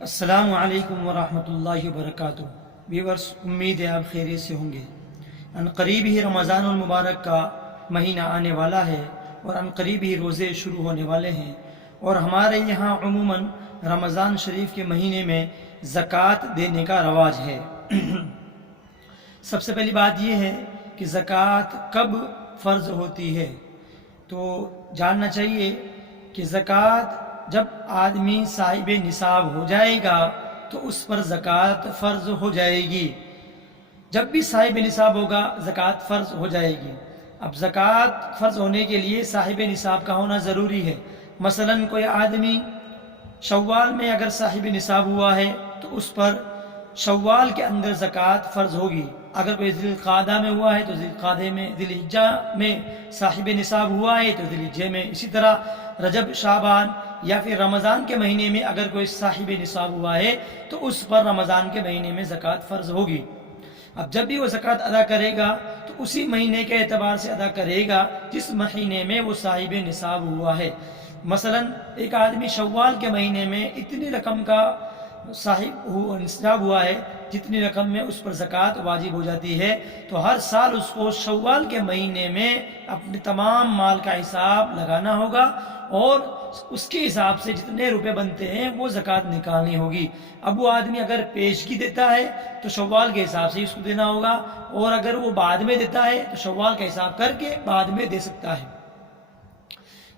السلام علیکم ورحمۃ اللہ وبرکاتہ۔ ویورز، امید ہے آپ خیریت سے ہوں گے۔ ان قریب ہی رمضان المبارک کا مہینہ آنے والا ہے اور ان قریب ہی روزے شروع ہونے والے ہیں، اور ہمارے یہاں عموماً رمضان شریف کے مہینے میں زکوٰۃ دینے کا رواج ہے۔ سب سے پہلی بات یہ ہے کہ زکوٰۃ کب فرض ہوتی ہے، تو جاننا چاہیے کہ زکوٰۃ جب آدمی صاحب نصاب ہو جائے گا تو اس پر زکوٰۃ فرض ہو جائے گی۔ جب بھی صاحب نصاب ہوگا زکوٰۃ فرض ہو جائے گی۔ اب زکوٰۃ فرض ہونے کے لیے صاحب نصاب کا ہونا ضروری ہے۔ مثلاً کوئی آدمی شوال میں اگر صاحب نصاب ہوا ہے تو اس پر شوال کے اندر زکوٰۃ فرض ہوگی۔ اگر کوئی ذی القعدہ میں ہوا ہے تو ذی القعدہ میں، ذی الحجہ میں صاحب نصاب ہوا ہے تو ذی الحجہ میں، اسی طرح رجب، شعبان یا پھر رمضان کے مہینے میں اگر کوئی صاحب نصاب ہوا ہے تو اس پر رمضان کے مہینے میں زکوٰۃ فرض ہوگی۔ اب جب بھی وہ زکوٰۃ ادا کرے گا تو اسی مہینے کے اعتبار سے ادا کرے گا جس مہینے میں وہ صاحب نصاب ہوا ہے۔ مثلا ایک آدمی شوال کے مہینے میں اتنی رقم کا صاحب نصاب ہوا ہے جتنی رقم میں اس پر زکوٰۃ واجب ہو جاتی ہے، تو ہر سال اس کو شوال کے مہینے میں اپنے تمام مال کا حساب لگانا ہوگا اور اس کے حساب سے جتنے روپے بنتے ہیں وہ زکوٰۃ نکالنی ہوگی۔ اب وہ آدمی اگر پیشگی دیتا ہے تو شوال کے حساب سے اس کو دینا ہوگا، اور اگر وہ بعد میں دیتا ہے تو شوال کا حساب کر کے بعد میں دے سکتا ہے۔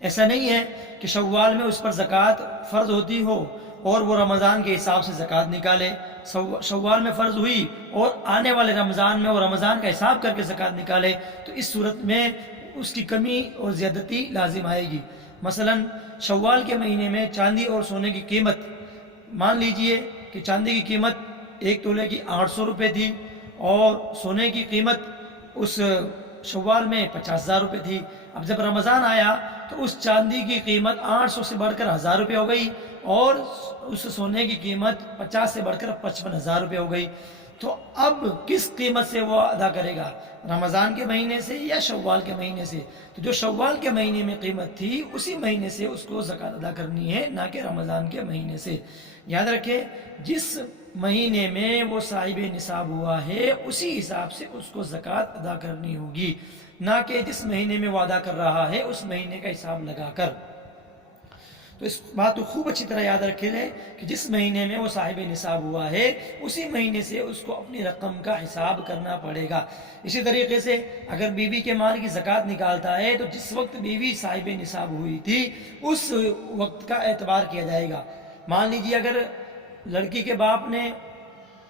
ایسا نہیں ہے کہ شوال میں اس پر زکوٰۃ فرض ہوتی ہو اور وہ رمضان کے حساب سے زکوٰۃ نکالے۔ شوال میں فرض ہوئی اور آنے والے رمضان میں وہ رمضان کا حساب کر کے زکوٰۃ نکالے تو اس صورت میں اس کی کمی اور زیادتی لازم آئے گی۔ مثلا شوال کے مہینے میں چاندی اور سونے کی قیمت، مان لیجئے کہ چاندی کی قیمت 1 تولے کی 800 روپے تھی اور سونے کی قیمت اس شوال میں 50,000 روپے تھی۔ اب جب رمضان آیا تو اس چاندی کی قیمت 800 سے بڑھ کر 1000 روپے ہو گئی اور اس سونے کی قیمت 50 سے بڑھ کر 55,000 روپے ہو گئی۔ تو اب کس قیمت سے وہ ادا کرے گا، رمضان کے مہینے سے یا شوال کے مہینے سے؟ تو جو شوال کے مہینے میں قیمت تھی اسی مہینے سے اس کو زکوٰۃ ادا کرنی ہے، نہ کہ رمضان کے مہینے سے۔ یاد رکھیں، جس مہینے میں وہ صاحب نصاب ہوا ہے اسی حساب سے اس کو زکوٰۃ ادا کرنی ہوگی، نہ کہ جس مہینے میں وہ ادا کر رہا ہے اس مہینے کا حساب لگا کر۔ تو اس بات کو خوب اچھی طرح یاد رکھیں کہ جس مہینے میں وہ صاحب نصاب ہوا ہے اسی مہینے سے اس کو اپنی رقم کا حساب کرنا پڑے گا۔ اسی طریقے سے اگر بیوی کے مال کی زکوٰۃ نکالتا ہے تو جس وقت بیوی صاحب نصاب ہوئی تھی اس وقت کا اعتبار کیا جائے گا۔ مان لیجیے اگر لڑکی کے باپ نے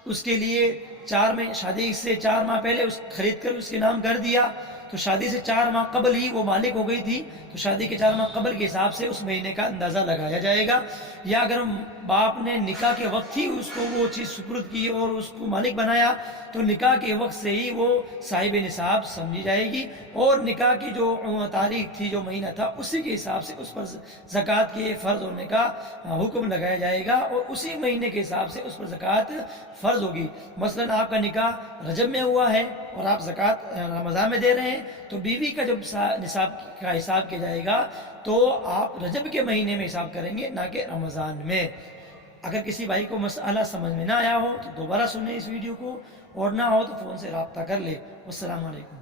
اس کے لیے شادی سے 4 ماہ پہلے خرید کر اس کے نام کر دیا تو شادی سے 4 ماہ قبل ہی وہ مالک ہو گئی تھی، تو شادی کے 4 ماہ قبل کے حساب سے اس مہینے کا اندازہ لگایا جائے گا۔ یا اگر باپ نے نکاح کے وقت ہی اس کو وہ چیز سپرد کی اور اس کو مالک بنایا تو نکاح کے وقت سے ہی وہ صاحب نصاب سمجھی جائے گی، اور نکاح کی جو تاریخ تھی، جو مہینہ تھا، اسی کے حساب سے اس پر زکوٰۃ کے فرض ہونے کا حکم لگایا جائے گا اور اسی مہینے کے حساب سے اس پر زکوٰۃ فرض ہوگی۔ مثلا آپ کا نکاح رجب میں ہوا ہے اور آپ زکوٰۃ رمضان میں دے رہے ہیں تو بیوی کا جب نصاب کا حساب کیا جائے گا تو آپ رجب کے مہینے میں حساب کریں گے، نہ کہ رمضان میں۔ اگر کسی بھائی کو مسئلہ سمجھ میں نہ آیا ہو تو دوبارہ سنیں اس ویڈیو کو، اور نہ ہو تو فون سے رابطہ کر لے۔ السلام علیکم۔